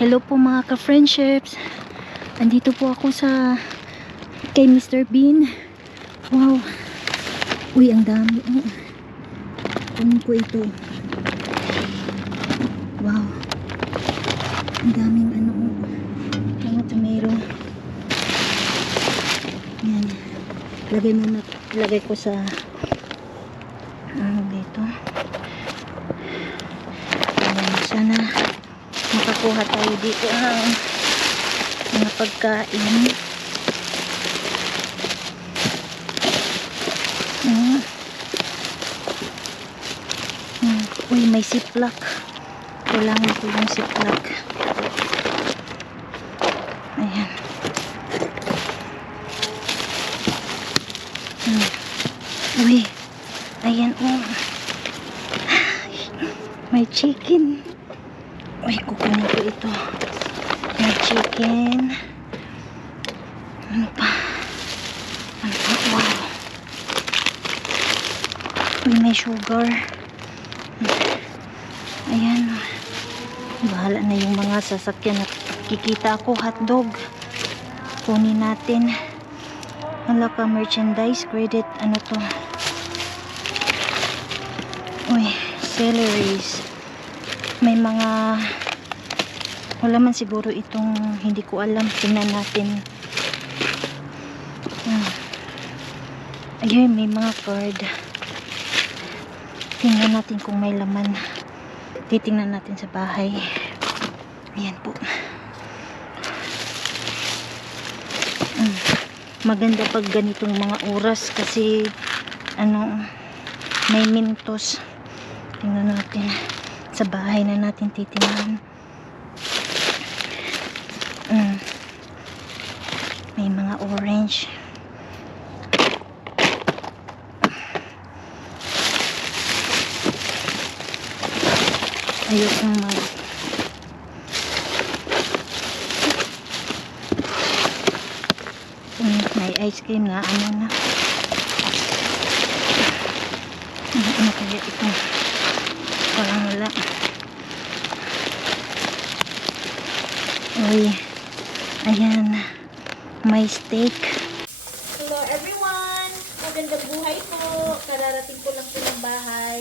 Hello po mga ka-friendships. Andito po ako sa kay Mr. Bean. Wow. Uy, ang dami. Oh. Kunin ko ito. Wow. Ang daming ano. oh. Mga tomato. Yan. Lagay mo na. Lagay ko sa ano dito. Ayan, sana makakuha tayo dito ng mga pagkain. Ah. Hmm. Uy, may ziplock. Kailangan ko yung ziplock. Ayan. Hmm. Uy, ayan oh. May chicken. Uy, kukunin ko ito. May chicken. Ano pa? Ano pa? Wow. Uy, may sugar. Ayan. Bahala na yung mga sasakyan na kikita ako. Hotdog. Kunin natin. Wala ka merchandise. Credit. Ano to? Uy, celeries. May mga wala man siguro itong hindi ko alam. Tingnan natin. Hmm. Ayun, may mga card. Tingnan natin kung may laman. Titingnan natin sa bahay. Ayan po. Hmm. Maganda pag ganitong mga oras kasi ano may mintos. Tingnan natin. Sa bahay na natin titingnan. Mm. May mga orange. Ayokong mag Mm, may ice cream na ano na. Ano, ano kaya ito? Parang wala. Uy. Ayan. May steak. Hello everyone! Magandang buhay po! Kararating ko lang po ng bahay.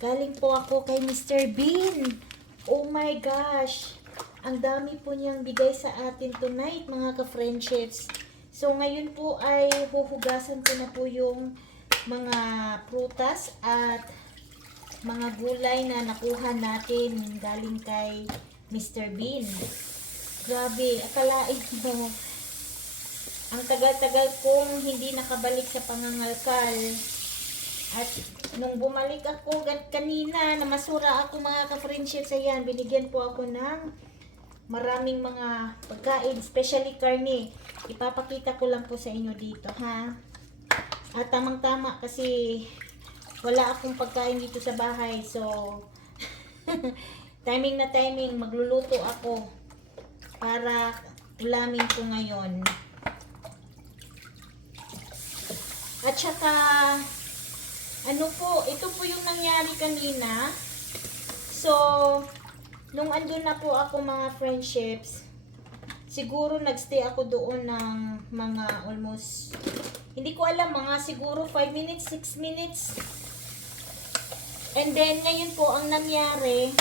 Galing po ako kay Mr. Bean. Oh my gosh! Ang dami po niyang bigay sa atin tonight mga ka-friendships. So ngayon po ay huhugasan ko na po yung mga prutas at mga gulay na nakuha natin galing kay Mr. Bean. Grabe, akalain mo, ang tagal-tagal kong hindi nakabalik sa pangangalkal. At nung bumalik ako kanina, na masura ako mga ka-friendships, ayan, binigyan po ako ng maraming mga pagkain, especially karne. Ipapakita ko lang po sa inyo dito, ha? At tamang-tama kasi wala akong pagkain dito sa bahay. So, timing na timing, magluluto ako para ulamin ko ngayon. At saka, ano po, ito po yung nangyari kanina. So, nung andun na po ako mga friendships, siguro nagstay ako doon ng mga almost, hindi ko alam, mga siguro 5 minutes, 6 minutes. And then, ngayon po, ang nangyari,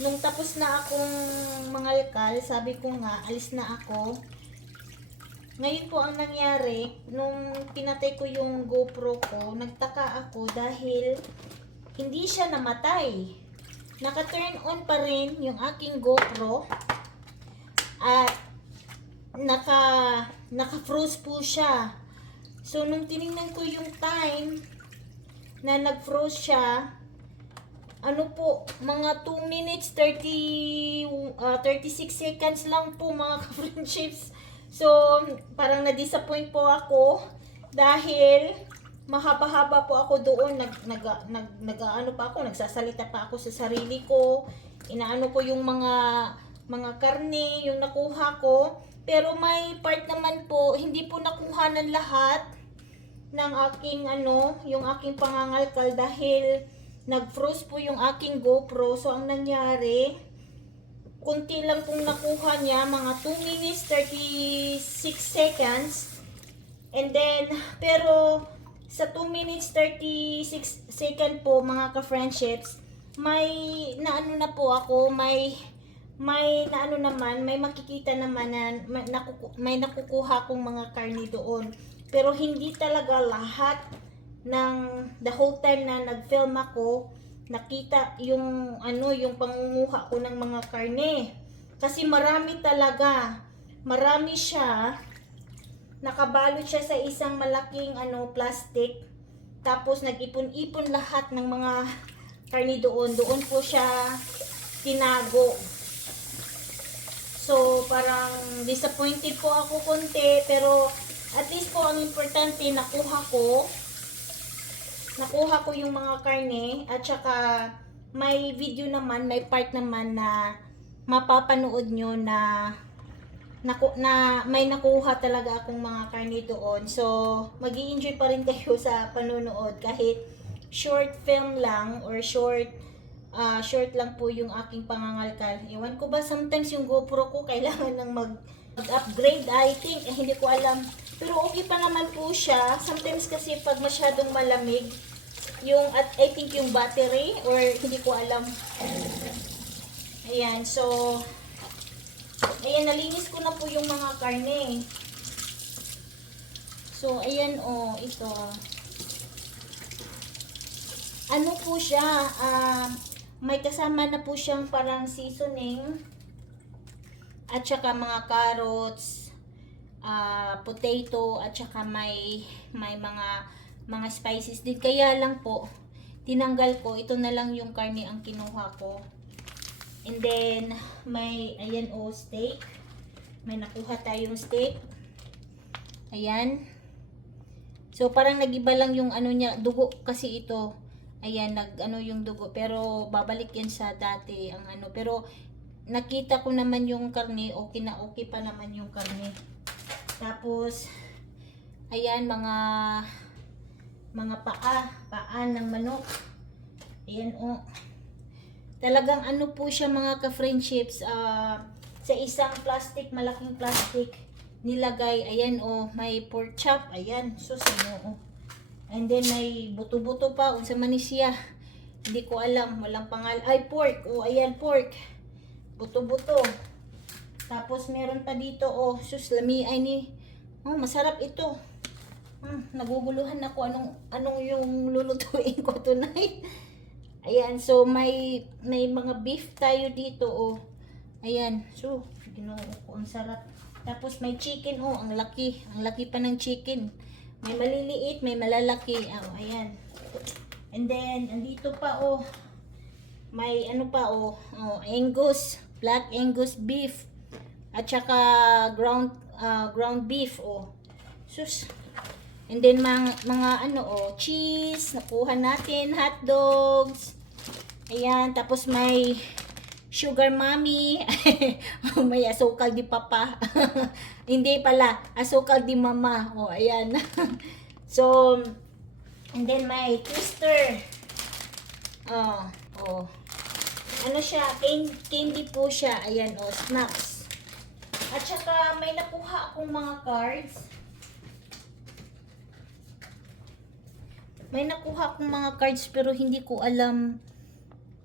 nung tapos na akong mangalkal, sabi ko nga, alis na ako. Ngayon po ang nangyari, nung pinatay ko yung GoPro ko, nagtaka ako dahil hindi siya namatay. Naka-turn on pa rin yung aking GoPro at naka naka-froze po siya. So nung tiningnan ko yung time na nag-froze siya, ano po, mga 2 minutes 30 uh, 36 seconds lang po mga ka-friendships. So, parang na-disappoint po ako dahil mahaba-haba po ako doon nag nag nag, nag ano pa ako nagsasalita pa ako sa sarili ko inaano ko yung mga mga karne yung nakuha ko pero may part naman po hindi po nakuha ng lahat ng aking ano yung aking pangangalkal dahil nag-froze po yung aking GoPro so ang nangyari kunti lang pong nakuha niya, mga 2 minutes 36 seconds. And then, pero sa 2 minutes 36 second po mga ka-friendships, may naano na po ako, may may naano naman, may makikita naman na may, nakuku- may nakukuha kong mga karni doon. Pero hindi talaga lahat ng the whole time na nag-film ako, nakita yung ano, yung pangunguha ko ng mga karne. Kasi marami talaga. Marami siya. Nakabalot siya sa isang malaking ano plastic. Tapos nag-ipon-ipon lahat ng mga karni doon. Doon po siya tinago. So, parang disappointed po ako konti. Pero, at least po, ang importante, nakuha ko. Nakuha ko yung mga karne. At saka, may video naman, may part naman na mapapanood nyo na naku, na may nakuha talaga akong mga karne doon. So, mag enjoy pa rin kayo sa panonood kahit short film lang or short ah, short lang po yung aking pangangalkal. Ewan ko ba, sometimes yung GoPro ko kailangan ng mag, mag-upgrade, I think. Eh, hindi ko alam. Pero okay pa naman po siya. Sometimes kasi pag masyadong malamig, yung, at I think yung battery, or hindi ko alam. Ayan, so, ayan, nalinis ko na po yung mga karne. So, ayan, oh, ito. Ano po siya, ah, may kasama na po siyang parang seasoning at saka mga carrots, ah, potato at saka may may mga mga spices din. Kaya lang po tinanggal ko. Ito na lang yung karne ang kinuha ko. And then may ayan o steak. May nakuha tayong steak. Ayan. So parang nagiba lang yung ano niya, dugo kasi ito. Ayan, nag ano yung dugo. Pero babalik yan sa dati ang ano. Pero nakita ko naman yung karne, okay na okay pa naman yung karne. Tapos, ayan, mga mga paa, paa ng manok. Ayan, oh. Talagang ano po siya mga ka-friendships, ah, sa isang plastic, malaking plastic, nilagay, ayan, oh, may pork chop, ayan, sus, ano, oh. And then may buto-buto pa, unsa man siya. Hindi ko alam, walang pangal. Ay, pork. Oh, ayan, pork. Buto-buto. Tapos meron pa dito, oh, sus, lami ay ni. Oh, masarap ito. Hmm, naguguluhan ako anong anong yung lulutuin ko tonight. Ayan, so may may mga beef tayo dito, oh. Ayan, so, ginoo ko, ang sarap. Tapos may chicken, oh, ang laki. Ang laki pa ng chicken. May maliliit, may malalaki. Oh, ayan. And then, andito pa, oh. May ano pa, oh. oh Angus. Black Angus beef. At saka ground, ah, ground beef, oh. Sus. And then, mga, mga ano, oh. Cheese. Nakuha natin. Hot dogs. Ayan. Tapos may sugar mommy. may asukal di papa. Hindi pala. Asukal di mama. O, ayan. so, and then may twister. Oh, oh. Ano siya? Candy, po siya. Ayan, oh, snacks. At saka may nakuha akong mga cards. May nakuha akong mga cards pero hindi ko alam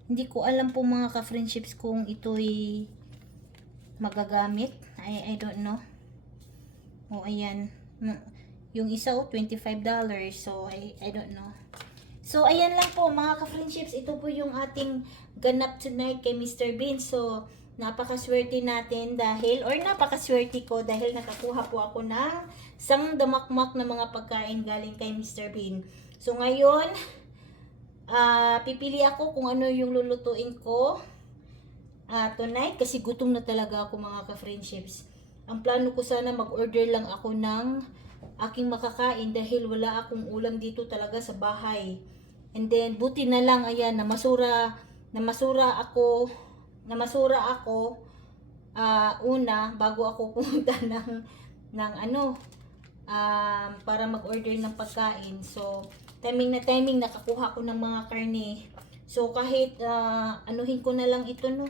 hindi ko alam po mga ka-friendships kung ito'y magagamit. I, I don't know. O, ayan. Mm, Yung isa, oh, $25. So, I, I don't know. So, ayan lang po mga ka-friendships. Ito po yung ating ganap tonight kay Mr. Bean. So, napakaswerte natin dahil, or napakaswerte ko dahil nakakuha po ako ng isang damakmak na mga pagkain galing kay Mr. Bean. So, ngayon, ah pipili ako kung ano yung lulutuin ko ah tonight kasi gutom na talaga ako mga ka-friendships. Ang plano ko sana mag-order lang ako ng aking makakain dahil wala akong ulam dito talaga sa bahay. And then buti na lang ayan na masura na masura ako na masura ako ah una bago ako pumunta ng ng ano um, para mag-order ng pagkain. So, timing na timing, nakakuha ko ng mga karne. So, kahit ah, anuhin ko na lang ito, no?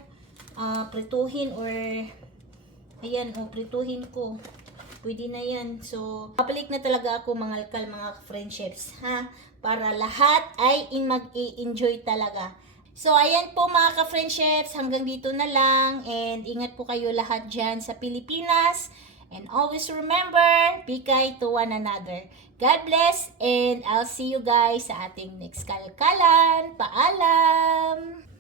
ah, prituhin or ayan, o prituhin ko. Pwede na yan. So, papalik na talaga ako mga alkal, mga friendships, ha? Para lahat ay in mag-i-enjoy talaga. So, ayan po mga ka-friendships, hanggang dito na lang. And ingat po kayo lahat dyan sa Pilipinas. And always remember, be kind to one another. God bless and I'll see you guys sa ating next kalkalan. Paalam!